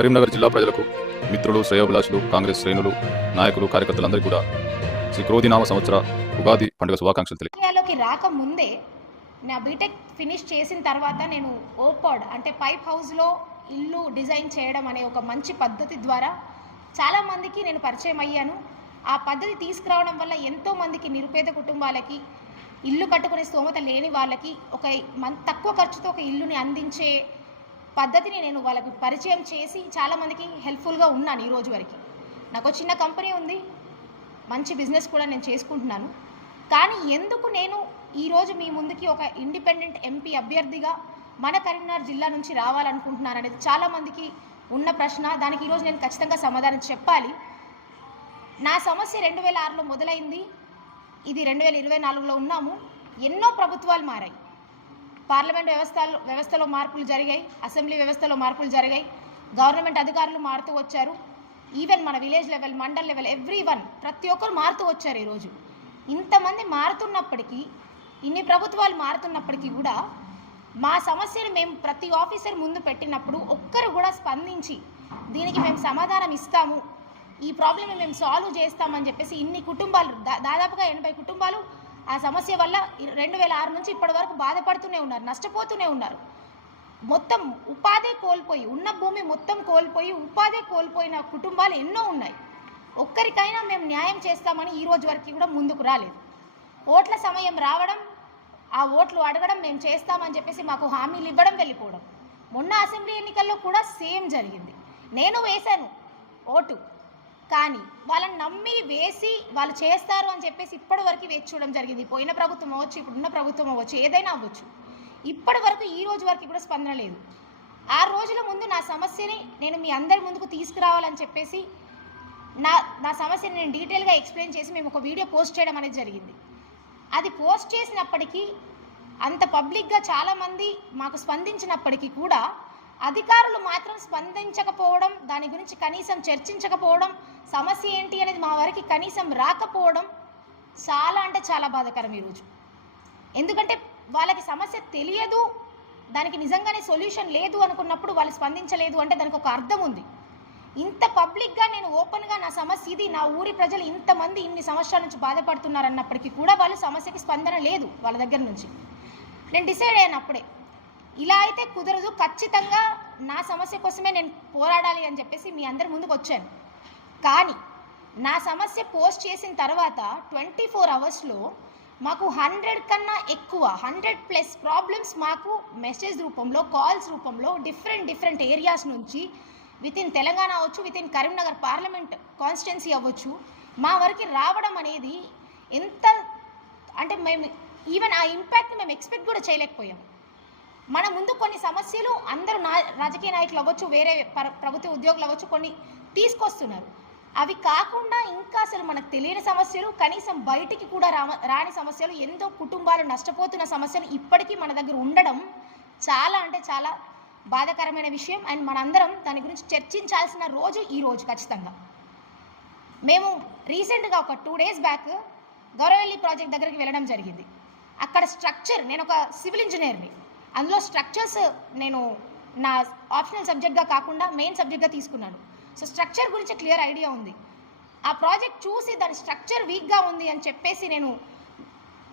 కరీంనగర్ జిల్లా ప్రజలకు, మిత్రులు, శ్రేయోభిలాషులు, కాంగ్రెస్ శ్రేణులు, నాయకులు, కార్యకర్తలందరికీ కూడా శ్రీ క్రోధినామ సంవత్సర ఉగాది పండుగ శుభాకాంక్షలు తెలియజేయాలి. రాకముందే నా బీటెక్ ఫినిష్ చేసిన తర్వాత నేను ఓపాడ్ అంటే పైప్ హౌస్లో ఇల్లు డిజైన్ చేయడం అనే ఒక మంచి పద్ధతి ద్వారా చాలామందికి నేను పరిచయం అయ్యాను. ఆ పద్ధతి తీసుకురావడం వల్ల ఎంతోమందికి నిరుపేద కుటుంబాలకి, ఇల్లు కట్టుకునే స్తోమత లేని వాళ్ళకి ఒక తక్కువ ఖర్చుతో ఒక ఇల్లుని అందించే పద్ధతిని నేను వాళ్ళకి పరిచయం చేసి చాలామందికి హెల్ప్ఫుల్గా ఉన్నాను. ఈ రోజు వరకు నాకు చిన్న కంపెనీ ఉంది, మంచి బిజినెస్ కూడా నేను చేసుకుంటున్నాను. కానీ ఎందుకు నేను ఈరోజు మీ ముందుకి ఒక ఇండిపెండెంట్ ఎంపీ అభ్యర్థిగా మన కరీంనగర్ జిల్లా నుంచి రావాలనుకుంటున్నాను అనేది చాలామందికి ఉన్న ప్రశ్న. దానికి ఈరోజు నేను ఖచ్చితంగా సమాధానం చెప్పాలి. నా సమస్య 2006లో మొదలైంది, ఇది 2024లో ఉన్నాము. ఎన్నో ప్రభుత్వాలు మారాయి, పార్లమెంట్ వ్యవస్థలో మార్పులు జరిగాయి, అసెంబ్లీ వ్యవస్థలో మార్పులు జరిగాయి, గవర్నమెంట్ అధికారులు మారుతూ వచ్చారు, ఈవెన్ మన village level, mandal level, everyone ప్రతి ఒక్కరు మారుతూ వచ్చారు. ఈరోజు ఇంతమంది మారుతున్నప్పటికీ, ఇన్ని ప్రభుత్వాలు మారుతున్నప్పటికీ కూడా మా సమస్యను మేము ప్రతి ఆఫీసర్ ముందు పెట్టినప్పుడు ఒక్కరు కూడా స్పందించి దీనికి మేము సమాధానం ఇస్తాము, ఈ ప్రాబ్లమ్ని మేము సాల్వ్ చేస్తామని చెప్పేసి ఇన్ని కుటుంబాలు, దాదాపుగా 80 కుటుంబాలు ఆ సమస్య వల్ల 2006 నుంచి ఇప్పటి వరకు బాధపడుతూనే ఉన్నారు, నష్టపోతూనే ఉన్నారు. మొత్తం ఉపాధి కోల్పోయి, ఉన్న భూమి మొత్తం కోల్పోయి ఉపాధి కోల్పోయిన కుటుంబాలు ఎన్నో ఉన్నాయి. ఒక్కరికైనా మేము న్యాయం చేస్తామని ఈ రోజు వరకు కూడా ముందుకు రాలేదు. ఓట్ల సమయం రావడం, ఆ ఓట్లు అడగడం, మేము చేస్తామని చెప్పేసి మాకు హామీలు ఇవ్వడం, వెళ్ళిపోవడం. మొన్న అసెంబ్లీ ఎన్నికల్లో కూడా సేమ్ జరిగింది. నేను వేశాను ఓటు, కానీ వాళ్ళని నమ్మి వేసి వాళ్ళు చేస్తారు అని చెప్పేసి ఇప్పటి వరకు వేచి చూడడం జరిగింది. పోయిన ప్రభుత్వం అవ్వచ్చు, ఇప్పుడున్న ప్రభుత్వం అవ్వచ్చు, ఏదైనా అవ్వచ్చు, ఇప్పటి వరకు ఈ రోజు వరకు కూడా స్పందన లేదు. 6 రోజుల ముందు నా సమస్యని నేను మీ అందరి ముందుకు తీసుకురావాలని చెప్పేసి నా సమస్యని నేను డీటెయిల్గా ఎక్స్ప్లెయిన్ చేసి మేము ఒక వీడియో పోస్ట్ చేయడం అనేది జరిగింది. అది పోస్ట్ చేసినప్పటికీ, అంత పబ్లిక్గా చాలామంది మాకు స్పందించినప్పటికీ కూడా అధికారులు మాత్రం స్పందించకపోవడం, దాని గురించి కనీసం చర్చించకపోవడం, సమస్య ఏంటి అనేది మా వరకు కనీసం రాకపోవడం చాలా అంటే చాలా బాధాకరం ఈరోజు. ఎందుకంటే వాళ్ళకి సమస్య తెలియదు, దానికి నిజంగానే సొల్యూషన్ లేదు అనుకున్నప్పుడు వాళ్ళు స్పందించలేదు అంటే దానికి ఒక అర్థం ఉంది. ఇంత పబ్లిక్గా నేను ఓపెన్గా నా సమస్య ఇది, నా ఊరి ప్రజలు ఇంతమంది ఇన్ని సంవత్సరాల నుంచి బాధపడుతున్నారన్నప్పటికీ కూడా వాళ్ళు సమస్యకి స్పందన లేదు వాళ్ళ దగ్గర నుంచి. నేను డిసైడ్ అయ్యాను అప్పుడే, ఇలా అయితే కుదరదు, ఖచ్చితంగా నా సమస్య కోసమే నేను పోరాడాలి అని చెప్పేసి మీ అందరి ముందుకు వచ్చాను. కానీ నా సమస్య పోస్ట్ చేసిన తర్వాత 24 అవర్స్లో మాకు 100 కన్నా ఎక్కువ, 100+ ప్రాబ్లమ్స్ మాకు మెసేజ్ రూపంలో, కాల్స్ రూపంలో డిఫరెంట్ ఏరియాస్ నుంచి, వితిన్ తెలంగాణ అవ్వచ్చు, వితిన్ కరీంనగర్ పార్లమెంట్ కాన్స్టిట్యున్సీ అవ్వచ్చు, మా వరకు రావడం అనేది ఎంత అంటే మేము ఈవెన్ ఆ ఇంపాక్ట్ని మేము ఎక్స్పెక్ట్ కూడా చేయలేకపోయాం. మన ముందు కొన్ని సమస్యలు అందరూ రాజకీయ నాయకులు అవ్వచ్చు, వేరే ప్రభుత్వ ఉద్యోగులు అవ్వచ్చు, కొన్ని తీసుకొస్తున్నారు. అవి కాకుండా ఇంకా అసలు మనకు తెలియని సమస్యలు, కనీసం బయటికి కూడా రాని సమస్యలు, ఎంతో కుటుంబాలు నష్టపోతున్న సమస్యలు ఇప్పటికీ మన దగ్గర ఉండడం చాలా అంటే చాలా బాధాకరమైన విషయం. అండ్ మనందరం దాని గురించి చర్చించాల్సిన రోజు ఈ రోజు ఖచ్చితంగా. మేము రీసెంట్గా ఒక 2 డేస్ బ్యాక్ గౌరవెల్లి ప్రాజెక్ట్ దగ్గరికి వెళ్ళడం జరిగింది. అక్కడ స్ట్రక్చర్, నేను ఒక సివిల్ ఇంజనీర్ని, అందులో స్ట్రక్చర్స్ నేను నా ఆప్షనల్ సబ్జెక్ట్గా కాకుండా మెయిన్ సబ్జెక్ట్గా తీసుకున్నాను. సో స్ట్రక్చర్ గురించి క్లియర్ ఐడియా ఉంది. ఆ ప్రాజెక్ట్ చూసి దాని స్ట్రక్చర్ వీక్గా ఉంది అని చెప్పేసి నేను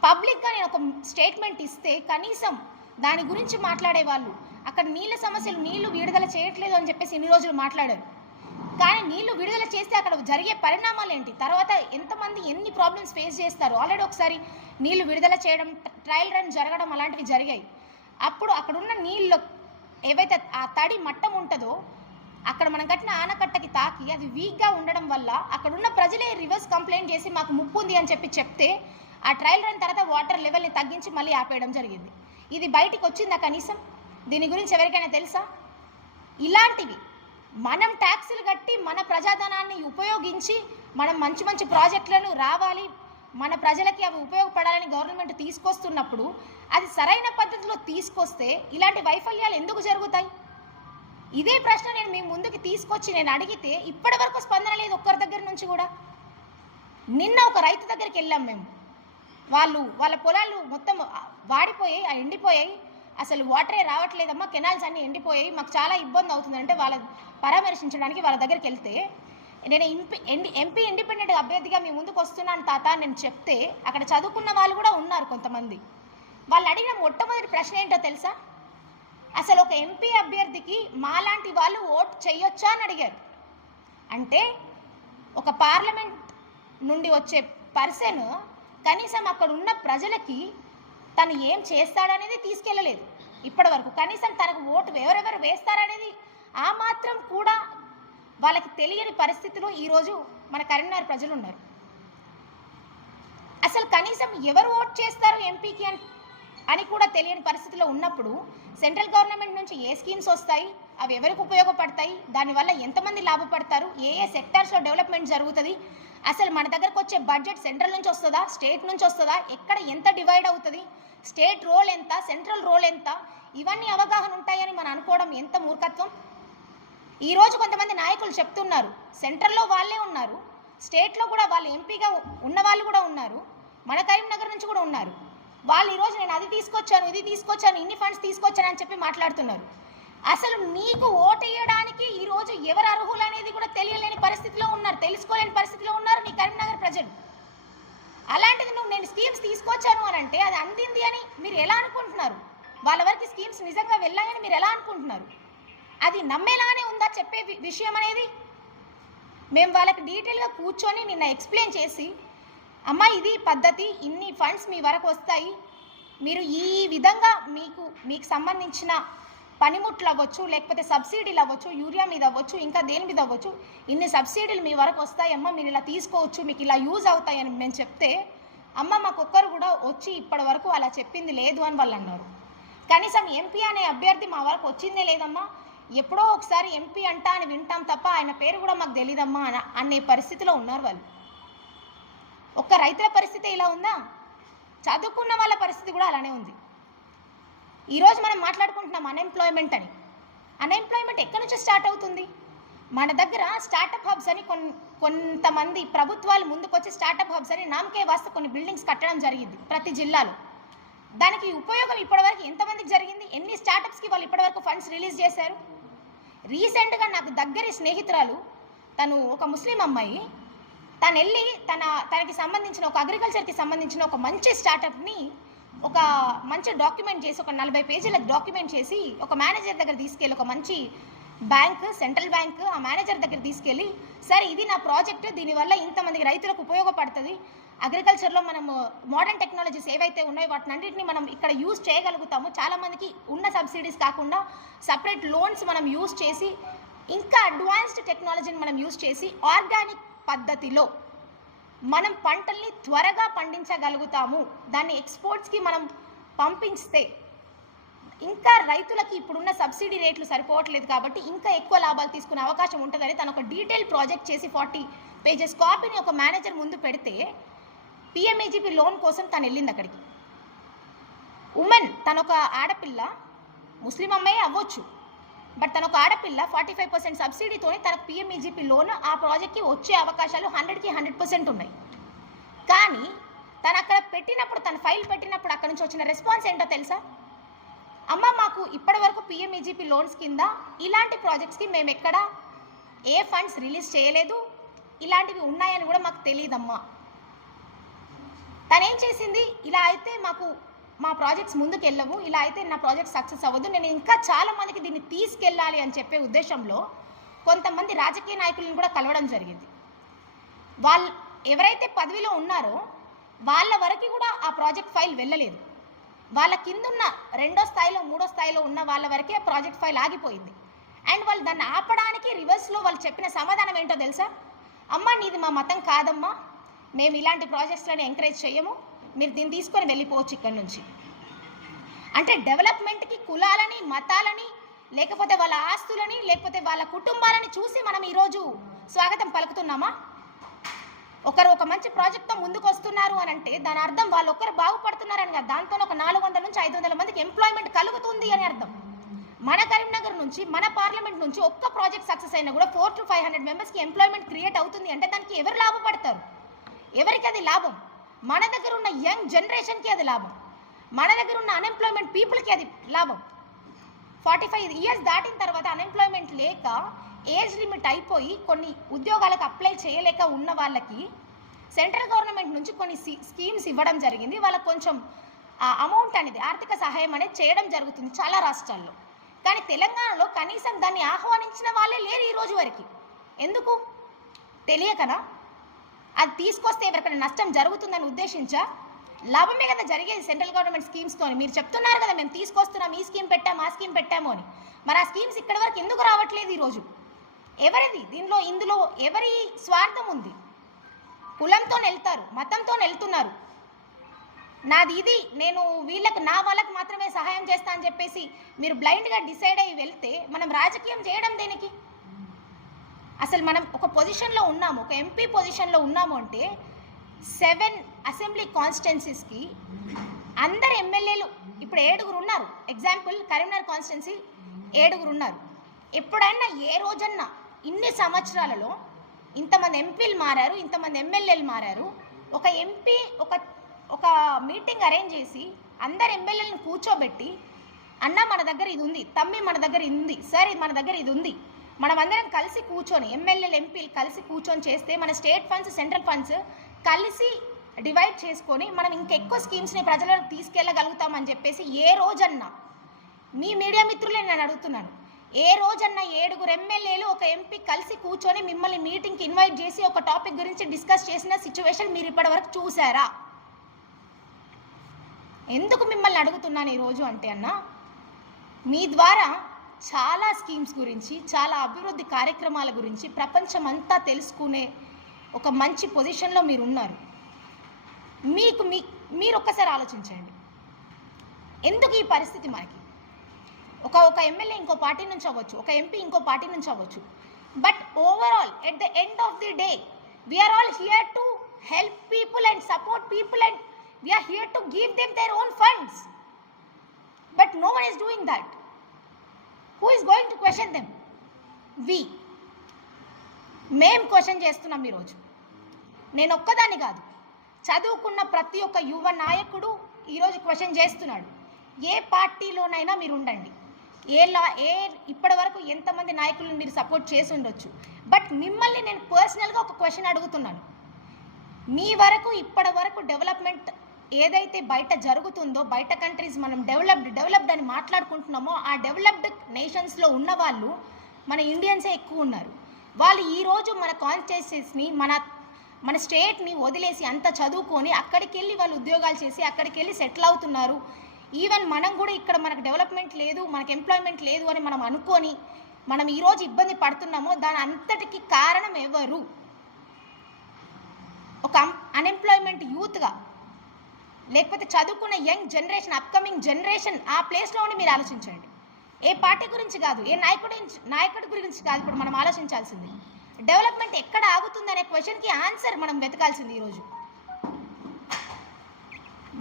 పబ్లిక్గా ఒక స్టేట్మెంట్ ఇస్తే కనీసం దాని గురించి మాట్లాడే వాళ్ళు, అక్కడ నీళ్ళ సమస్యలు, నీళ్లు విడుదల చేయట్లేదు అని చెప్పేసి ఇన్ని రోజులు మాట్లాడారు. కానీ నీళ్లు విడుదల చేస్తే అక్కడ జరిగే పరిణామాలు ఏంటి, తర్వాత ఎంతమంది ఎన్ని ప్రాబ్లమ్స్ ఫేస్ చేస్తారు. ఆల్రెడీ ఒకసారి నీళ్లు విడుదల చేయడం, ట్రయల్ రన్ జరగడం అలాంటివి జరిగాయి. అప్పుడు అక్కడున్న నీళ్ళు ఏవైతే ఆ తడి మట్టం ఉంటుందో అక్కడ మనం కట్టిన ఆనకట్టకి తాకి అది వీక్గా ఉండడం వల్ల అక్కడున్న ప్రజలే రివర్స్ కంప్లైంట్ చేసి మాకు ముప్పు ఉంది అని చెప్తే ఆ ట్రయల్ రన్ తర్వాత వాటర్ లెవెల్ని తగ్గించి మళ్ళీ ఆపేయడం జరిగింది. ఇది బయటికి వచ్చిందా కనీసం? దీని గురించి ఎవరికైనా తెలుసా? ఇలాంటివి మనం ట్యాక్సులు కట్టి మన ప్రజాధనాన్ని ఉపయోగించి మనం మంచి ప్రాజెక్టులను రావాలి, మన ప్రజలకి అవి ఉపయోగపడాలని గవర్నమెంట్ తీసుకొస్తున్నప్పుడు అది సరైన పద్ధతిలో తీసుకొస్తే ఇలాంటి వైఫల్యాలు ఎందుకు జరుగుతాయి? ఇదే ప్రశ్న నేను మీ ముందుకి తీసుకొచ్చి నేను అడిగితే ఇప్పటి వరకు స్పందన లేదు ఒక్కరి దగ్గర నుంచి కూడా. నిన్న ఒక రైతు దగ్గరికి వెళ్ళాం మేము, వాళ్ళ పొలాలు మొత్తం వాడిపోయాయి, ఎండిపోయాయి, అసలు వాటరే రావట్లేదమ్మా, కెనాల్స్ అన్నీ ఎండిపోయాయి, మాకు చాలా ఇబ్బంది అవుతుంది అంటే పరామర్శించడానికి వాళ్ళ దగ్గరికి వెళ్తే, నేను ఎంపీ ఇండిపెండెంట్ అభ్యర్థిగా మీ ముందుకు వస్తున్నాను తాత నేను చెప్తే, అక్కడ చదువుకున్న వాళ్ళు కూడా ఉన్నారు కొంతమంది. వాళ్ళు అడిగిన మొట్టమొదటి ప్రశ్న ఏంటో తెలుసా? అసలు ఒక ఎంపీ అభ్యర్థికి మాలాంటి వాళ్ళు ఓట్ చేయొచ్చా అని అడిగారు. అంటే ఒక పార్లమెంట్ నుండి వచ్చే పర్సన్ కనీసం అక్కడ ఉన్న ప్రజలకి తను ఏం చేస్తాడనేది తీసుకెళ్ళలేదు ఇప్పటి వరకు. కనీసం తనకు ఓటు ఎవరెవరు వేస్తారనేది ఆ మాత్రం కూడా వాళ్ళకి తెలియని పరిస్థితిలో ఈరోజు మన కరీంనగర్ ప్రజలు ఉన్నారు. అసలు కనీసం ఎవరు ఓట్ చేస్తారు ఎంపీకి అని కూడా తెలియని పరిస్థితిలో ఉన్నప్పుడు సెంట్రల్ గవర్నమెంట్ నుంచి ఏ స్కీమ్స్ వస్తాయి, అవి ఎవరికి ఉపయోగపడతాయి, దానివల్ల ఎంతమంది లాభపడతారు, ఏ సెక్టార్స్లో డెవలప్మెంట్ జరుగుతుంది, అసలు మన దగ్గరకు వచ్చే బడ్జెట్ సెంట్రల్ నుంచి వస్తుందా, స్టేట్ నుంచి వస్తుందా, ఎక్కడ ఎంత డివైడ్ అవుతుంది, స్టేట్ రోల్ ఎంత, సెంట్రల్ రోల్ ఎంత, ఇవన్నీ అవగాహన ఉంటాయని మనం అనుకోవడం ఎంత మూర్ఖత్వం. ఈరోజు కొంతమంది నాయకులు చెప్తున్నారు సెంట్రల్లో వాళ్ళే ఉన్నారు, స్టేట్లో కూడా వాళ్ళు ఎంపీగా ఉన్న వాళ్ళు కూడా ఉన్నారు, మన కరీంనగర్ నుంచి కూడా ఉన్నారు. వాళ్ళు ఈరోజు నేను అది తీసుకొచ్చాను, ఇది తీసుకొచ్చాను, ఇన్ని ఫండ్స్ తీసుకొచ్చాను అని చెప్పి మాట్లాడుతున్నారు. అసలు నీకు ఓటేయడానికి ఈరోజు ఎవరు అర్హులు అనేది కూడా తెలియలేని పరిస్థితిలో ఉన్నారు, తెలుసుకోలేని పరిస్థితిలో ఉన్నారు నీ కరీంనగర్ ప్రజలు. అలాంటిది నువ్వు నేను స్కీమ్స్ తీసుకొచ్చాను అని అంటే అది అందింది అని మీరు ఎలా అనుకుంటున్నారు? వాళ్ళ వరకు స్కీమ్స్ నిజంగా వెళ్ళాయని మీరు ఎలా అనుకుంటున్నారు? అది నమ్మేలానే ఉందా చెప్పే విషయం అనేది? మేము వాళ్ళకి డీటెయిల్గా కూర్చొని నిన్న ఎక్స్ప్లెయిన్ చేసి, అమ్మ ఇది పద్ధతి, ఇన్ని ఫండ్స్ మీ వరకు వస్తాయి, మీరు ఈ విధంగా మీకు సంబంధించిన పనిముట్లు అవ్వచ్చు, లేకపోతే సబ్సిడీలు అవ్వచ్చు, యూరియా మీద అవ్వచ్చు, ఇంకా దేని మీద అవ్వచ్చు, ఇన్ని సబ్సిడీలు మీ వరకు వస్తాయమ్మా, మీరు ఇలా తీసుకోవచ్చు, మీకు ఇలా యూజ్ అవుతాయని మేము చెప్తే, అమ్మ మాకొక్కరు కూడా వచ్చి ఇప్పటి వరకు అలా చెప్పింది లేదు అని వాళ్ళు అన్నారు. కనీసం ఎంపీ అనే అభ్యర్థి మా వరకు వచ్చిందే లేదమ్మా, ఎప్పుడో ఒకసారి ఎంపీ అంటా అని వింటాం తప్ప ఆయన పేరు కూడా మాకు తెలియదమ్మా అనే పరిస్థితిలో ఉన్నారు వాళ్ళు. ఒక్క రైతుల పరిస్థితి ఇలా ఉందా? చదువుకున్న వాళ్ళ పరిస్థితి కూడా అలానే ఉంది. ఈరోజు మనం మాట్లాడుకుంటున్నాం అన్ఎంప్లాయ్మెంట్ అని. అన్ఎంప్లాయ్మెంట్ ఎక్కడి నుంచి స్టార్ట్ అవుతుంది? మన దగ్గర స్టార్టప్ హబ్స్ అని కొంతమంది ప్రభుత్వాలు ముందుకొచ్చి స్టార్టప్ హబ్స్ అని నామకే వాస్తు కొన్ని బిల్డింగ్స్ కట్టడం జరిగింది ప్రతి జిల్లాలో. దానికి ఉపయోగం ఇప్పటివరకు ఎంతమందికి జరిగింది? ఎన్ని స్టార్టప్స్కి వాళ్ళు ఇప్పటివరకు ఫండ్స్ రిలీజ్ చేశారు? రీసెంట్గా నాకు దగ్గరి స్నేహితురాలు, తను ఒక ముస్లిం అమ్మాయి, తను వెళ్ళి తనకి సంబంధించిన ఒక అగ్రికల్చర్కి సంబంధించిన ఒక మంచి స్టార్టప్ని ఒక మంచి డాక్యుమెంట్ చేసి, ఒక 40 పేజీల డాక్యుమెంట్ చేసి ఒక మేనేజర్ దగ్గర తీసుకెళ్ళి, ఒక మంచి బ్యాంక్, సెంట్రల్ బ్యాంక్, ఆ మేనేజర్ దగ్గర తీసుకెళ్ళి, సరే ఇది నా ప్రాజెక్ట్, దీనివల్ల ఇంతమందికి రైతులకు ఉపయోగపడుతుంది, అగ్రికల్చర్లో మనము మోడర్న్ టెక్నాలజీస్ ఏవైతే ఉన్నాయో వాటిని అన్నింటినీ మనం ఇక్కడ యూజ్ చేయగలుగుతాము, చాలామందికి ఉన్న సబ్సిడీస్ కాకుండా సపరేట్ లోన్స్ మనం యూజ్ చేసి, ఇంకా అడ్వాన్స్డ్ టెక్నాలజీని మనం యూజ్ చేసి ఆర్గానిక్ పద్ధతిలో మనం పంటల్ని త్వరగా పండించగలుగుతాము, దాన్ని ఎక్స్పోర్ట్స్కి మనం పంపిస్తే ఇంకా రైతులకి ఇప్పుడున్న సబ్సిడీ రేట్లు సరిపోవట్లేదు కాబట్టి ఇంకా ఎక్కువ లాభాలు తీసుకునే అవకాశం ఉంటుందని తను ఒక డీటెయిల్ ప్రాజెక్ట్ చేసి 40 పేజెస్ కాపీని ఒక మేనేజర్ ముందు పెడితే, పిఎంఏజీపీ లోన్ కోసం తను వెళ్ళింది అక్కడికి. ఉమెన్, తను ఒక ఆడపిల్ల, ముస్లిం అమ్మాయి అవ్వచ్చు, బట్ తను ఒక ఆడపిల్ల, 45% సబ్సిడీతో తనకు పిఎంఈజీపీ లోన్ ఆ ప్రాజెక్ట్కి వచ్చే అవకాశాలు 100కి 100% ఉన్నాయి. కానీ తను అక్కడ పెట్టినప్పుడు, తన ఫైల్ పెట్టినప్పుడు అక్కడ నుంచి వచ్చిన రెస్పాన్స్ ఏంటో తెలుసా? అమ్మ మాకు ఇప్పటి వరకు పిఎంఈజీపీ లోన్స్ కింద ఇలాంటి ప్రాజెక్ట్స్కి మేము ఎక్కడ ఏ ఫండ్స్ రిలీజ్ చేయలేదు, ఇలాంటివి ఉన్నాయని కూడా మాకు తెలియదమ్మా. తనేం చేసింది, ఇలా అయితే మా ప్రాజెక్ట్స్ ముందుకు వెళ్ళవు, ఇలా అయితే నా ప్రాజెక్ట్ సక్సెస్ అవ్వదు, నేను ఇంకా చాలామందికి దీన్ని తీసుకెళ్ళాలి అని చెప్పే ఉద్దేశంలో కొంతమంది రాజకీయ నాయకులను కూడా కలవడం జరిగింది. వాళ్ళు ఎవరైతే పదవిలో ఉన్నారో వాళ్ళ వరకు కూడా ఆ ప్రాజెక్ట్ ఫైల్ వెళ్ళలేదు. వాళ్ళ కిందున్న 2వ స్థాయిలో 3వ స్థాయిలో ఉన్న వాళ్ళ వరకే ప్రాజెక్ట్ ఫైల్ ఆగిపోయింది. అండ్ వాళ్ళు దాన్ని ఆపడానికి రివర్స్లో వాళ్ళు చెప్పిన సమాధానం ఏంటో తెలుసా? అమ్మ నీది మా మతం కాదమ్మా, మేము ఇలాంటి ప్రాజెక్ట్స్లను ఎంకరేజ్ చేయము, మీరు దీన్ని తీసుకొని వెళ్ళిపోవచ్చు ఇక్కడి నుంచి. అంటే డెవలప్మెంట్కి కులాలని, మతాలని, లేకపోతే వాళ్ళ ఆస్తులని, లేకపోతే వాళ్ళ కుటుంబాలని చూసి మనం ఈరోజు స్వాగతం పలుకుతున్నామా? ఒకరు ఒక మంచి ప్రాజెక్ట్తో ముందుకు వస్తున్నారు అని అంటే దాని అర్థం వాళ్ళు ఒక్కరు బాగుపడుతున్నారని కాదు, దాంతో ఒక 400 నుంచి 500 మందికి ఎంప్లాయ్మెంట్ కలుగుతుంది అని అర్థం. మన కరీంనగర్ నుంచి, మన పార్లమెంట్ నుంచి ఒక్క ప్రాజెక్ట్ సక్సెస్ అయినా కూడా 400 to 500 మెంబర్స్కి ఎంప్లాయ్మెంట్ క్రియేట్ అవుతుంది అంటే దానికి ఎవరు లాభపడతారు? ఎవరికి అది లాభం? మన దగ్గర ఉన్న యంగ్ జనరేషన్కి అది లాభం, మన దగ్గర ఉన్న అన్ఎంప్లాయ్మెంట్ పీపుల్కి అది లాభం. 45 years దాటిన తర్వాత అన్ఎంప్లాయ్మెంట్ లేక ఏజ్ లిమిట్ అయిపోయి కొన్ని ఉద్యోగాలకు అప్లై చేయలేక ఉన్న వాళ్ళకి సెంట్రల్ గవర్నమెంట్ నుంచి కొన్ని స్కీమ్స్ ఇవ్వడం జరిగింది. వాళ్ళకి కొంచెం అమౌంట్ అనేది ఆర్థిక సహాయం అనేది చేయడం జరుగుతుంది చాలా రాష్ట్రాల్లో. కానీ తెలంగాణలో కనీసం దాన్ని ఆహ్వానించిన వాళ్ళే లేరు ఈ రోజు వరకు. ఎందుకు? తెలియకనా? అది తీసుకొస్తే ఎవరికైనా నష్టం జరుగుతుందని ఉద్దేశించా? లాభమే కదా జరిగేది సెంట్రల్ గవర్నమెంట్ స్కీమ్స్తో. మీరు చెప్తున్నారు కదా మేము తీసుకొస్తున్నాం, ఈ స్కీమ్ పెట్టాము, ఆ స్కీమ్ పెట్టాము అని. మరి ఆ స్కీమ్స్ ఇక్కడి వరకు ఎందుకు రావట్లేదు ఈరోజు? ఎవరిది ఇందులో ఎవరి స్వార్థం ఉంది? కులంతో వెళ్తారు, మతంతో వెళ్తున్నారు. నాది ఇది, నేను వీళ్ళకి నా వాళ్ళకి మాత్రమే సహాయం చేస్తా అని చెప్పేసి మీరు బ్లైండ్గా డిసైడ్ అయ్యి వెళ్తే మనం రాజకీయం చేయడం దేనికి? అసలు మనం ఒక పొజిషన్లో ఉన్నాము, ఒక ఎంపీ పొజిషన్లో ఉన్నాము అంటే 7 అసెంబ్లీ కాన్స్టిట్యున్సీస్కి అందరు ఎమ్మెల్యేలు ఇప్పుడు 7 ఉన్నారు. ఎగ్జాంపుల్ కరీంనగర్ కాన్స్టిట్యున్సీ 7 ఉన్నారు. ఎప్పుడైనా ఏ రోజన్నా ఇన్ని సంవత్సరాలలో ఇంతమంది ఎంపీలు మారారు, ఇంతమంది ఎమ్మెల్యేలు మారారు. ఒక ఎంపీ ఒక మీటింగ్ అరేంజ్ చేసి అందరు ఎమ్మెల్యేలను కూర్చోబెట్టి అన్న మన దగ్గర ఇది ఉంది, తమ్మి మన దగ్గర ఇది ఉంది, సార్ మన దగ్గర ఇది ఉంది, మనం అందరం కలిసి కూర్చొని ఎమ్మెల్యేలు ఎంపీలు కలిసి కూర్చొని చేస్తే మన స్టేట్ ఫండ్స్ సెంట్రల్ ఫండ్స్ కలిసి డివైడ్ చేసుకొని మనం ఇంకెక్కువ స్కీమ్స్ని ప్రజలకు తీసుకెళ్ళగలుగుతామని చెప్పేసి ఏ రోజన్నా మీ మీడియా మిత్రులే నేను అడుగుతున్నాను, ఏ రోజన్నా 7 ఎమ్మెల్యేలు ఒక ఎంపీ కలిసి కూర్చొని మిమ్మల్ని మీటింగ్కి ఇన్వైట్ చేసి ఒక టాపిక్ గురించి డిస్కస్ చేసిన సిచ్యువేషన్ మీరు ఇప్పటివరకు చూసారా? ఎందుకు మిమ్మల్ని అడుగుతున్నాను ఈరోజు అంటే అన్న, మీ ద్వారా చాలా స్కీమ్స్ గురించి, చాలా అభివృద్ధి కార్యక్రమాల గురించి ప్రపంచమంతా తెలుసుకునే ఒక మంచి పొజిషన్లో మీరు ఉన్నారు. మీరు ఒక్కసారి ఆలోచించండి, ఎందుకు ఈ పరిస్థితి మనకి? ఒక ఎమ్మెల్యే ఇంకో పార్టీ నుంచి అవ్వచ్చు, ఒక ఎంపీ ఇంకో పార్టీ నుంచి అవ్వచ్చు, but overall at the end of the day we are all here to help people and support people and we are here to give them their own funds, but no one is doing that. Who is going to question them? మేము question చేస్తున్నాం ఈరోజు. నేను ఒక్కదాన్ని కాదు, చదువుకున్న ప్రతి ఒక్క యువ నాయకుడు ఈరోజు క్వశ్చన్ చేస్తున్నాడు. ఏ పార్టీలోనైనా మీరు ఉండండి, ఇప్పటి వరకు ఎంతమంది నాయకులను మీరు సపోర్ట్ చేసి ఉండొచ్చు, బట్ మిమ్మల్ని నేను పర్సనల్గా ఒక క్వశ్చన్ అడుగుతున్నాను. మీ వరకు ఇప్పటి వరకు డెవలప్మెంట్ ఏదైతే బయట జరుగుతుందో, బయట కంట్రీస్ మనం డెవలప్డ్ అని మాట్లాడుకుంటున్నామో, ఆ డెవలప్డ్ నేషన్స్లో ఉన్న వాళ్ళు మన ఇండియన్సే ఎక్కువ ఉన్నారు. వాళ్ళు ఈరోజు మన కాన్స్టిట్యున్సీస్ని మన స్టేట్ని వదిలేసి అంత చదువుకొని అక్కడికి వెళ్ళి వాళ్ళు ఉద్యోగాలు చేసి అక్కడికి వెళ్ళి సెటిల్ అవుతున్నారు. ఈవెన్ మనం కూడా ఇక్కడ మనకు డెవలప్మెంట్ లేదు, మనకు ఎంప్లాయ్మెంట్ లేదు అని మనం అనుకొని మనం ఈరోజు ఇబ్బంది పడుతున్నామో దాని అంతటికి కారణం ఎవరు? ఒక అన్ఎంప్లాయ్మెంట్ యూత్గా, లేకపోతే చదువుకున్న యంగ్ జనరేషన్, అప్కమింగ్ జనరేషన్ ఆ ప్లేస్లో ఉండి మీరు ఆలోచించండి. ఏ పార్టీ గురించి కాదు, ఏ నాయకుడి గురించి కాదు ఇప్పుడు మనం ఆలోచించాల్సింది. డెవలప్మెంట్ ఎక్కడ ఆగుతుంది అనే క్వశ్చన్కి ఆన్సర్ మనం వెతకాల్సింది. ఈరోజు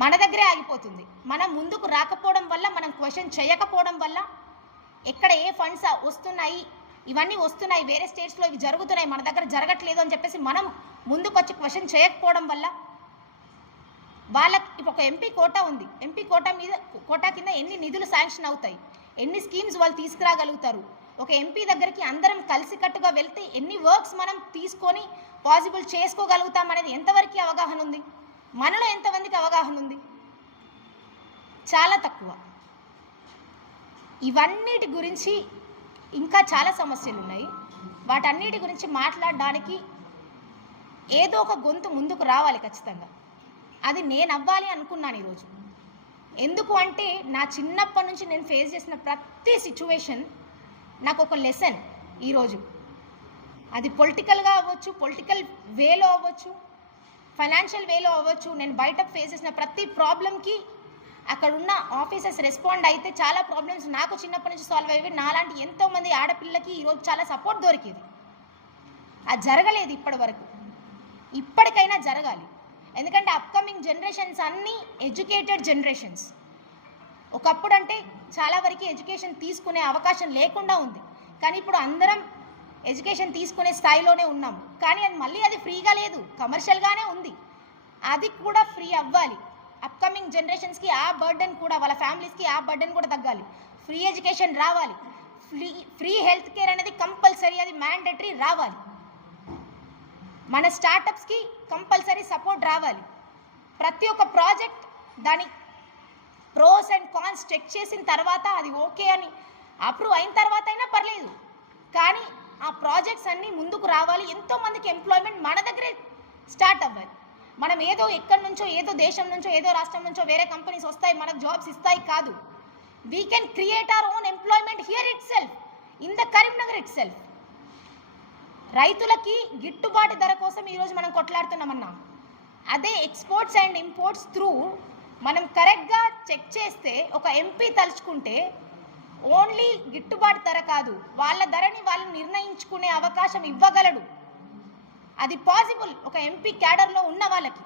మన దగ్గరే ఆగిపోతుంది. మనం ముందుకు రాకపోవడం వల్ల, మనం క్వశ్చన్ చేయకపోవడం వల్ల, ఎక్కడ ఏ ఫండ్స్ వస్తున్నాయి, ఇవన్నీ వస్తున్నాయి వేరే స్టేట్స్లో, ఇవి జరుగుతున్నాయి, మన దగ్గర జరగట్లేదు అని చెప్పేసి మనం ముందుకు వచ్చి క్వశ్చన్ చేయకపోవడం వల్ల, వాళ్ళకి ఇప్పుడు ఒక ఎంపీ కోటా ఉంది, ఎంపీ కోటా కింద ఎన్ని నిధులు శాంక్షన్ అవుతాయి, ఎన్ని స్కీమ్స్ వాళ్ళు తీసుకురాగలుగుతారు, ఒక ఎంపీ దగ్గరికి అందరం కలిసికట్టుగా వెళ్తే ఎన్ని వర్క్స్ మనం తీసుకొని పాసిబుల్ చేసుకోగలుగుతాం అనేది ఎంతవరకు అవగాహన ఉంది? మనలో ఎంతమందికి అవగాహన ఉంది? చాలా తక్కువ. ఇవన్నిటి గురించి ఇంకా చాలా సమస్యలు ఉన్నాయి. వాటన్నిటి గురించి మాట్లాడడానికి ఏదో ఒక గొంతు ముందుకు రావాలి ఖచ్చితంగా. అది నేను అవ్వాలి అనుకున్నాను ఈరోజు. ఎందుకు అంటే నా చిన్నప్పటి నుంచి నేను ఫేస్ చేసిన ప్రతి సిచ్యువేషన్ నాకు ఒక లెసన్ ఈరోజు. అది పొలిటికల్గా అవ్వచ్చు, పొలిటికల్ వేలో అవ్వచ్చు, ఫైనాన్షియల్ వేలో అవ్వచ్చు. నేను బయట ఫేస్ చేసిన ప్రతి ప్రాబ్లంకి అక్కడున్న ఆఫీసర్స్ రెస్పాండ్ అయితే చాలా ప్రాబ్లమ్స్ నాకు చిన్నప్పటి నుంచి సాల్వ్ అయ్యేవి. నాలాంటి ఎంతోమంది ఆడపిల్లకి ఈరోజు చాలా సపోర్ట్ దొరికేది. అది జరగలేదు ఇప్పటి వరకు. ఇప్పటికైనా జరగాలి. ఎందుకంటే అప్కమింగ్ జనరేషన్స్ అన్నీ ఎడ్యుకేటెడ్ జనరేషన్స్. ఒకప్పుడు అంటే చాలా వరకు ఎడ్యుకేషన్ తీసుకునే అవకాశం లేకుండా ఉంది, కానీ ఇప్పుడు అందరం ఎడ్యుకేషన్ తీసుకునే స్థాయిలోనే ఉన్నాము. కానీ అది ఫ్రీగా లేదు, కమర్షియల్గానే ఉంది. అది కూడా ఫ్రీ అవ్వాలి. అప్కమింగ్ జనరేషన్స్కి ఆ బర్డెన్ కూడా, వాళ్ళ ఫ్యామిలీస్కి ఆ బర్డెన్ కూడా తగ్గాలి. ఫ్రీ ఎడ్యుకేషన్ రావాలి. ఫ్రీ హెల్త్ కేర్ అనేది కంపల్సరీ, అది మ్యాండేటరీ రావాలి. మన స్టార్టప్స్కి కంపల్సరీ సపోర్ట్ రావాలి. ప్రతి ఒక్క ప్రాజెక్ట్ దాని ప్రోస్ అండ్ కాన్స్ చెక్ చేసిన తర్వాత అది ఓకే అని అప్రూవ్ అయిన తర్వాత అయినా పర్లేదు, కానీ ఆ ప్రాజెక్ట్స్ అన్నీ ముందుకు రావాలి. ఎంతోమందికి ఎంప్లాయ్మెంట్ మన దగ్గరే స్టార్ట్ అవ్వాలి. మనం ఏదో ఎక్కడి నుంచో, ఏదో దేశం నుంచో, ఏదో రాష్ట్రం నుంచో వేరే కంపెనీస్ వస్తాయి మనకు జాబ్స్ ఇస్తాయి కాదు. We can create our own employment here it self, in the Karimnagar it self. రైతులకి గిట్టుబాటు ధర కోసం ఈరోజు మనం కొట్లాడుతున్నామన్నా, అదే ఎక్స్పోర్ట్స్ అండ్ ఇంపోర్ట్స్ త్రూ మనం కరెక్ట్గా చెక్ చేస్తే ఒక ఎంపీ తలుచుకుంటే ఓన్లీ గిట్టుబాటు ధర కాదు, వాళ్ళ ధరని వాళ్ళు నిర్ణయించుకునే అవకాశం ఇవ్వగలడు. అది పాసిబుల్ ఒక ఎంపీ క్యాడర్లో ఉన్న వాళ్ళకి.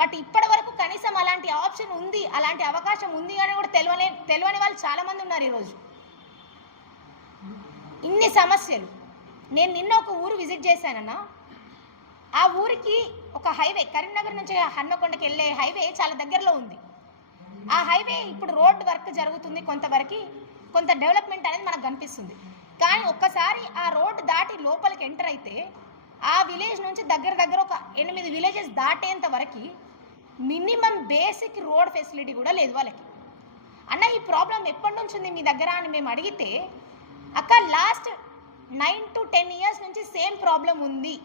బట్ ఇప్పటి వరకు కనీసం అలాంటి ఆప్షన్ ఉంది, అలాంటి అవకాశం ఉంది అని కూడా తెలియని వాళ్ళు చాలామంది ఉన్నారు ఈరోజు. ఇన్ని సమస్యలు. నేను నిన్న ఒక ఊరు విజిట్ చేశానన్నా, ఆ ఊరికి ఒక హైవే కరీంనగర్ నుంచి హన్మకొండకి వెళ్ళే హైవే చాలా దగ్గరలో ఉంది. ఆ హైవే ఇప్పుడు రోడ్ వర్క్ జరుగుతుంది, కొంత డెవలప్మెంట్ అనేది మనకు కనిపిస్తుంది. కానీ ఒక్కసారి ఆ రోడ్ దాటి లోపలికి ఎంటర్ అయితే ఆ విలేజ్ నుంచి దగ్గర ఒక 8 విలేజెస్ దాటేంత వరకు మినిమం బేసిక్ రోడ్ ఫెసిలిటీ కూడా లేదు వాళ్ళకి. అన్న ఈ ప్రాబ్లం ఎప్పటి నుంచి ఉంది మీ దగ్గర అని మేము అడిగితే, అక్క లాస్ట్ 9 to 10 years నుంచి సేమ్ ప్రాబ్లం ఉంది.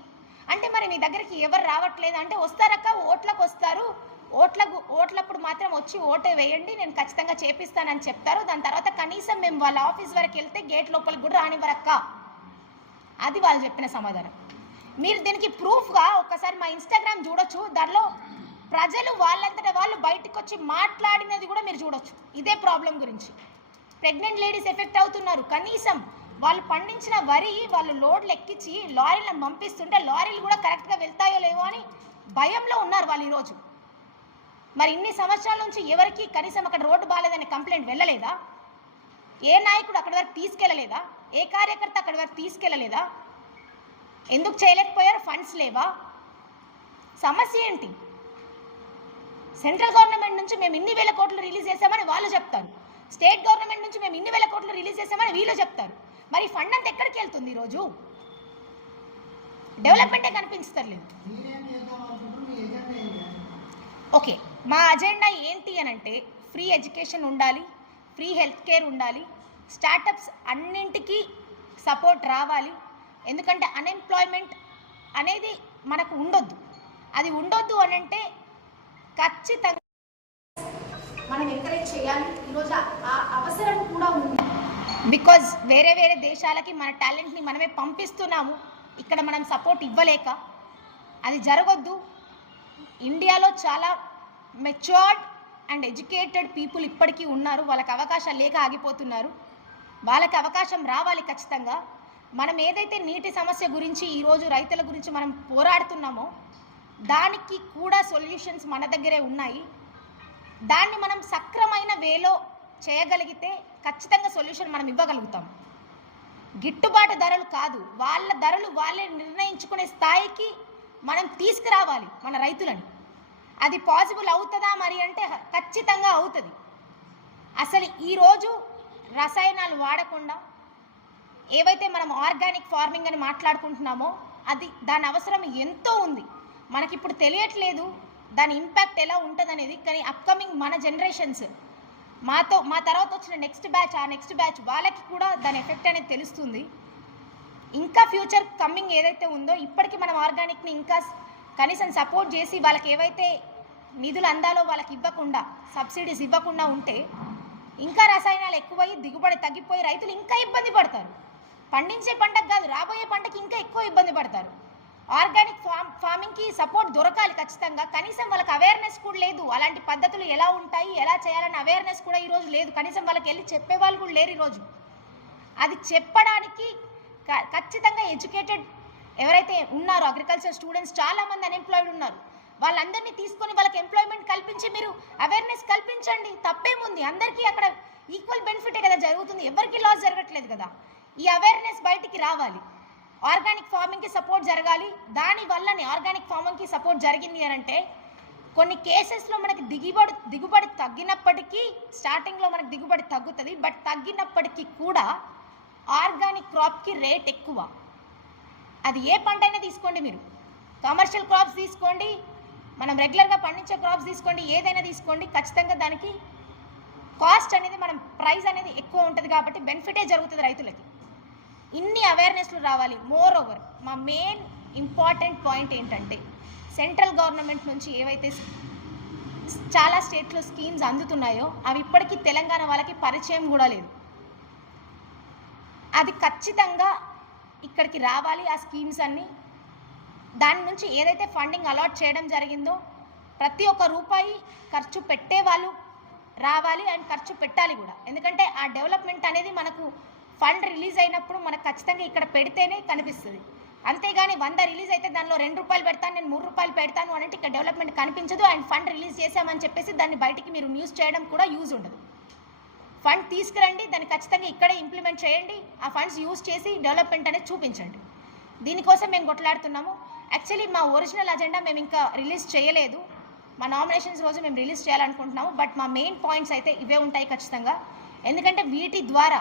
అంటే మరి మీ దగ్గరికి ఎవరు రావట్లేదు అంటే, వస్తారక్క, ఓట్లకు వస్తారు, ఓట్లప్పుడు మాత్రం వచ్చి ఓటే వేయండి, నేను ఖచ్చితంగా చేపిస్తానని చెప్తారు. దాని తర్వాత కనీసం మేము వాళ్ళ ఆఫీస్ వరకు వెళ్తే గేట్ లోపలికి కూడా రానివ్వరక్క. అది వాళ్ళు చెప్పిన సమాధానం. మీరు దీనికి ప్రూఫ్గా ఒక్కసారి మా ఇన్స్టాగ్రామ్ చూడొచ్చు, దానిలో ప్రజలు వాళ్ళంతటా వాళ్ళు బయటకు వచ్చి మాట్లాడినది కూడా మీరు చూడొచ్చు ఇదే ప్రాబ్లం గురించి. ప్రెగ్నెంట్ లేడీస్ ఎఫెక్ట్ అవుతున్నారు. కనీసం వాళ్ళు పండించిన వరి వాళ్ళు లోడ్లు ఎక్కించి లారీలను పంపిస్తుంటే లారీలు కూడా కరెక్ట్గా వెళ్తాయో లేవో అని భయంలో ఉన్నారు వాళ్ళు ఈరోజు. మరి ఇన్ని సంవత్సరాల నుంచి ఎవరికి కనీసం అక్కడ రోడ్డు బాగాలేదనే కంప్లైంట్ వెళ్ళలేదా? ఏ నాయకుడు అక్కడి వరకు తీసుకెళ్ళలేదా? ఏ కార్యకర్త అక్కడి వరకు తీసుకెళ్ళలేదా? ఎందుకు చేయలేకపోయారు? ఫండ్స్ లేవా? సమస్య ఏంటి? సెంట్రల్ గవర్నమెంట్ నుంచి మేము ఇన్ని వేల కోట్లు రిలీజ్ చేసామని వాళ్ళు చెప్తారు, స్టేట్ గవర్నమెంట్ నుంచి మేము ఇన్ని వేల కోట్లు రిలీజ్ చేసామని వీళ్ళు చెప్తారు. మరి ఫండ్ అంతా ఎక్కడికి వెళ్తుంది? ఈరోజు డెవలప్మెంటే కనిపించలేదు. ఓకే, మా అజెండా ఏంటి అని అంటే ఫ్రీ ఎడ్యుకేషన్ ఉండాలి, ఫ్రీ హెల్త్ కేర్ ఉండాలి, స్టార్టప్స్ అన్నింటికీ సపోర్ట్ రావాలి. ఎందుకంటే అన్ఎంప్లాయ్మెంట్ అనేది మనకు ఉండొద్దు. అది ఉండొద్దు అని అంటే ఖచ్చితంగా మనం ఎంకరేజ్ చేయాలి. ఈరోజు ఆ అవసరం కూడా ఉంది. బికాజ్ వేరే దేశాలకి మన టాలెంట్ని మనమే పంపిస్తున్నాము, ఇక్కడ మనం సపోర్ట్ ఇవ్వలేక. అది జరగొద్దు. ఇండియాలో చాలా మెచ్యూర్డ్ అండ్ ఎడ్యుకేటెడ్ పీపుల్ ఇప్పటికీ ఉన్నారు, వాళ్ళకి అవకాశాలు లేక ఆగిపోతున్నారు. వాళ్ళకి అవకాశం రావాలి ఖచ్చితంగా. మనం ఏదైతే నీటి సమస్య గురించి ఈరోజు రైతుల గురించి మనం పోరాడుతున్నామో దానికి కూడా సొల్యూషన్స్ మన దగ్గరే ఉన్నాయి. దాన్ని మనం సక్రమైన వేలో చేయగలిగితే ఖచ్చితంగా సొల్యూషన్ మనం ఇవ్వగలుగుతాం. గిట్టుబాటు ధరలు కాదు, వాళ్ళ ధరలు వాళ్ళే నిర్ణయించుకునే స్థాయికి మనం తీసుకురావాలి మన రైతులని. అది పాసిబుల్ అవుతుందా మరి అంటే ఖచ్చితంగా అవుతుంది. అసలు ఈరోజు రసాయనాలు వాడకుండా ఏవైతే మనం ఆర్గానిక్ ఫార్మింగ్ అని మాట్లాడుకుంటున్నామో దాని అవసరం ఎంతో ఉంది. మనకిప్పుడు తెలియట్లేదు దాని ఇంపాక్ట్ ఎలా ఉంటుంది అనేది. కానీ అప్కమింగ్ మన జనరేషన్స్, మా తర్వాత వచ్చిన నెక్స్ట్ బ్యాచ్ వాళ్ళకి కూడా దాని ఎఫెక్ట్ అనేది తెలుస్తుంది. ఇంకా ఫ్యూచర్ కమ్మింగ్ ఏదైతే ఉందో ఇప్పటికీ మనం ఆర్గానిక్ని ఇంకా కనీసం సపోర్ట్ చేసి వాళ్ళకి ఏవైతే నిధులు అందాలో వాళ్ళకి ఇవ్వకుండా, సబ్సిడీస్ ఇవ్వకుండా ఉంటే ఇంకా రసాయనాలు ఎక్కువై దిగుబడి తగ్గిపోయి రైతులు ఇంకా ఇబ్బంది పడతారు. పండించే పంటకు కాదు, రాబోయే పంటకి ఇంకా ఎక్కువ ఇబ్బంది పడతారు. ఆర్గానిక్ ఫార్మింగ్కి సపోర్ట్ దొరకాలి ఖచ్చితంగా. కనీసం వాళ్ళకి అవేర్నెస్ కూడా లేదు, అలాంటి పద్ధతులు ఎలా ఉంటాయి, ఎలా చేయాలన్న అవేర్నెస్ కూడా ఈరోజు లేదు. కనీసం వాళ్ళకి వెళ్ళి చెప్పేవాళ్ళు కూడా లేరు ఈరోజు. అది చెప్పడానికి ఖచ్చితంగా ఎడ్యుకేటెడ్ ఎవరైతే ఉన్నారో అగ్రికల్చర్ స్టూడెంట్స్ చాలామంది అన్ఎంప్లాయిడ్ ఉన్నారు, వాళ్ళందరినీ తీసుకొని వాళ్ళకి ఎంప్లాయ్మెంట్ కల్పించి మీరు అవేర్నెస్ కల్పించండి. తప్పేముంది? అందరికీ అక్కడ ఈక్వల్ బెనిఫిటే కదా జరుగుతుంది, ఎవరికి లాస్ జరగట్లేదు కదా. ఈ అవేర్నెస్ బయటికి రావాలి. ఆర్గానిక్ ఫార్మింగ్కి సపోర్ట్ జరగాలి. దానివల్లనే ఆర్గానిక్ ఫార్మింగ్కి సపోర్ట్ జరిగింది అని అంటే కొన్ని కేసెస్లో మనకి దిగుబడి తగ్గినప్పటికీ, స్టార్టింగ్లో మనకి దిగుబడి తగ్గుతుంది, బట్ తగ్గినప్పటికీ కూడా ఆర్గానిక్ క్రాప్కి రేట్ ఎక్కువ. అది ఏ పంట అయినా తీసుకోండి, మీరు కమర్షియల్ క్రాప్స్ తీసుకోండి, మనం రెగ్యులర్గా పండించే క్రాప్స్ తీసుకోండి, ఏదైనా తీసుకోండి, ఖచ్చితంగా దానికి కాస్ట్ అనేది మనం ప్రైస్ అనేది ఎక్కువ ఉంటుంది కాబట్టి బెనిఫిటే జరుగుతుంది రైతులకి. ఇన్ని అవేర్నెస్లు రావాలి. మోర్ ఓవర్ మా మెయిన్ ఇంపార్టెంట్ పాయింట్ ఏంటంటే సెంట్రల్ గవర్నమెంట్ నుంచి ఏవైతే చాలా స్టేట్లో స్కీమ్స్ అందుతున్నాయో అవి ఇప్పటికీ తెలంగాణ వాళ్ళకి పరిచయం కూడా లేదు. అది ఖచ్చితంగా ఇక్కడికి రావాలి ఆ స్కీమ్స్ అన్నీ. దాని నుంచి ఏదైతే ఫండింగ్ అలాట్ చేయడం జరిగిందో ప్రతి ఒక్క రూపాయి ఖర్చు పెట్టే వాళ్ళు రావాలి అండ్ ఖర్చు పెట్టాలి కూడా. ఎందుకంటే ఆ డెవలప్మెంట్ అనేది మనకు ఫండ్ రిలీజ్ అయినప్పుడు మనకు ఖచ్చితంగా ఇక్కడ పెడితేనే కనిపిస్తుంది. అంతేగాని 100 రిలీజ్ అయితే దానిలో 2 రూపాయలు పెడతాను, నేను 3 రూపాయలు పెడతాను అంటే ఇక్కడ డెవలప్మెంట్ కనిపించదు. అండ్ ఫండ్ రిలీజ్ చేసామని చెప్పేసి దాన్ని బయటికి మీరు న్యూస్ చేయడం కూడా యూజ్ ఉండదు. ఫండ్ తీసుకురండి, దాన్ని ఖచ్చితంగా ఇక్కడే ఇంప్లిమెంట్ చేయండి, ఆ ఫండ్స్ యూజ్ చేసి డెవలప్మెంట్ అనేది చూపించండి. దీనికోసం మేము కొట్లాడుతున్నాము. యాక్చువల్లీ మా ఒరిజినల్ అజెండా మేము ఇంకా రిలీజ్ చేయలేదు. మా నామినేషన్స్ రోజు మేము రిలీజ్ చేయాలనుకుంటున్నాము. బట్ మా మెయిన్ పాయింట్స్ అయితే ఇవే ఉంటాయి ఖచ్చితంగా. ఎందుకంటే వీటి ద్వారా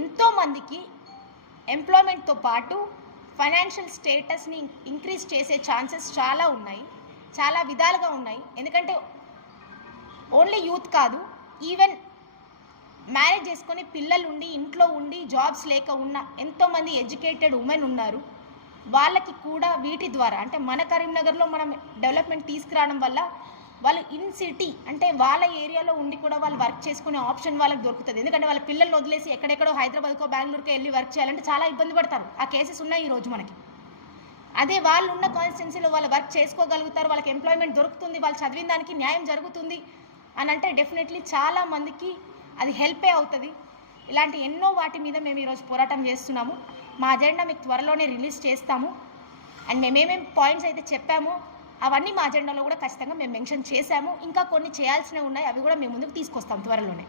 ఎంతోమందికి ఎంప్లాయ్మెంట్తో పాటు ఫైనాన్షియల్ స్టేటస్ని ఇంక్రీజ్ చేసే ఛాన్సెస్ చాలా ఉన్నాయి, చాలా విధాలుగా ఉన్నాయి. ఎందుకంటే ఓన్లీ యూత్ కాదు, ఈవెన్ మ్యారేజ్ చేసుకొని పిల్లలు ఉండి ఇంట్లో ఉండి జాబ్స్ లేక ఉన్న ఎంతోమంది ఎడ్యుకేటెడ్ ఉమెన్ ఉన్నారు. వాళ్ళకి కూడా వీటి ద్వారా అంటే మన కరీంనగర్లో మనం డెవలప్మెంట్ తీసుకురావడం వల్ల వాళ్ళు ఇన్ సిటీ అంటే వాళ్ళ ఏరియాలో ఉండి కూడా వాళ్ళు వర్క్ చేసుకునే ఆప్షన్ వాళ్ళకి దొరుకుతుంది. ఎందుకంటే వాళ్ళ పిల్లల్ని వదిలేసి ఎక్కడెక్కడో హైదరాబాద్కో బెంగళూరుకో వెళ్ళి వర్క్ చేయాలంటే చాలా ఇబ్బంది పడతారు. ఆ కేసెస్ ఉన్నాయి ఈరోజు మనకి. అదే వాళ్ళు ఉన్న కాన్స్టిట్యున్సీలో వాళ్ళు వర్క్ చేసుకోగలుగుతారు, వాళ్ళకి ఎంప్లాయ్మెంట్ దొరుకుతుంది, వాళ్ళు చదివిన దానికి న్యాయం జరుగుతుంది అని అంటే డెఫినెట్లీ చాలా మందికి అది హెల్పే అవుతుంది. ఇలాంటి ఎన్నో వాటి మీద మేము ఈరోజు పోరాటం చేస్తున్నాము. మా అజెండా మీకు త్వరలోనే రిలీజ్ చేస్తాము. అండ్ మేమేమేమి పాయింట్స్ అయితే చెప్పామో అవన్నీ మా అజెండాలో కూడా ఖచ్చితంగా మేము మెన్షన్ చేశాము. ఇంకా కొన్ని చేయాల్సినవి ఉన్నాయి, అవి కూడా మేము ముందుకు తీసుకొస్తాం త్వరలోనే.